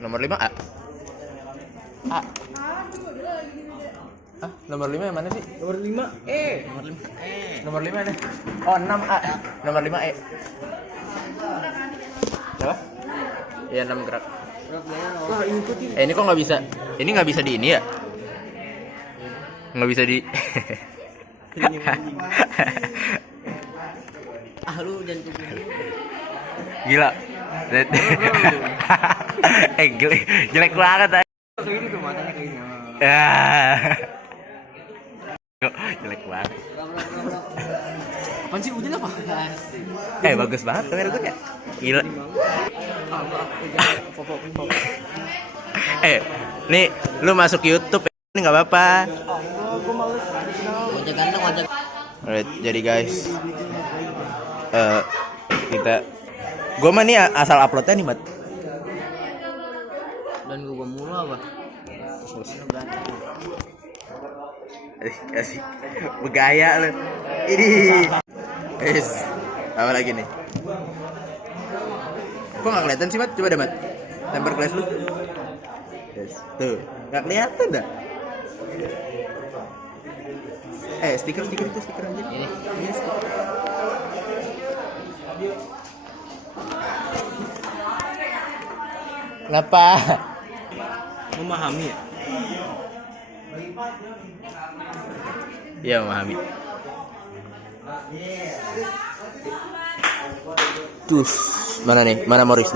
Nomor 5 A. A. Ah, nomor 5 yang mana sih? Nomor 5 E. Nomor 5 nih. Oh, 6 A. Nomor 5 E. Apa? Iya, 6 gerak. Wah, ikutin. Ini kok nggak bisa? Ini nggak bisa di ini ya? Nggak bisa di. Ah, lu jangan begini. Gila. Jelek banget. Kayak gini tuh matanya kayak gini. Ya. Jelek banget. Apaan sih hujan apa? Bagus banget kamera gue ya. Gila. Nih lu masuk YouTube ini nggak apa-apa. Gue males. Wajah ganteng, wajah. Alright, jadi guys, gue mah nih asal uploadnya nih, Mat. Dan gue mulu apa? Kasih bergaya lu. Ini. Apa lagi nih? Kok nggak kelihatan sih, Mat? Coba deh, Mat. Temper glass lu. Tuh, nggak kelihatan dah. Stiker itu stiker aja. Ini. Iya, stiker. Kenapa? Memahami ya? Iya, memahami. Terus mana nih? Mana Morris?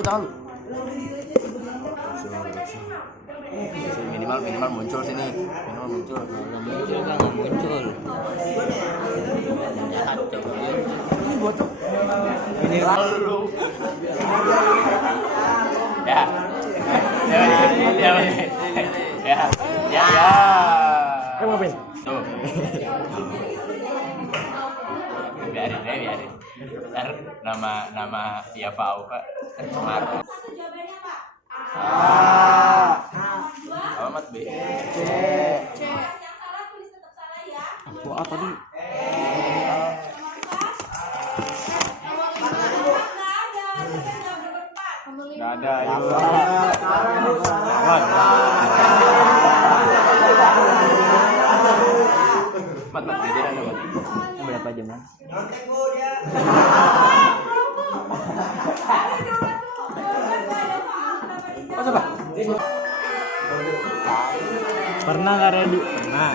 Tahu. Minimal muncul sini. Minimal muncul. Nggak muncul. Jahat coba. Ini botol. Ini lalu. Ya. Ngapain? Tuh. Biarin. Ntar nama Yava Auka tercemar. Alamat B. C. Wah, tadi. Nggak ada. Mat, jajan ada, Mat. Berapa jam lah? Oh, coba. Pernah nggak ready? Pernah.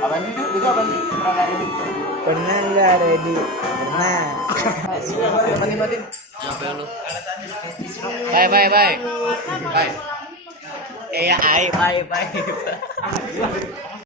Apaan sih itu? Apaan sih? Pernah nggak ready? Pernah nggak ready? Pernah. Matiin. Apa lu? Bye. Bye.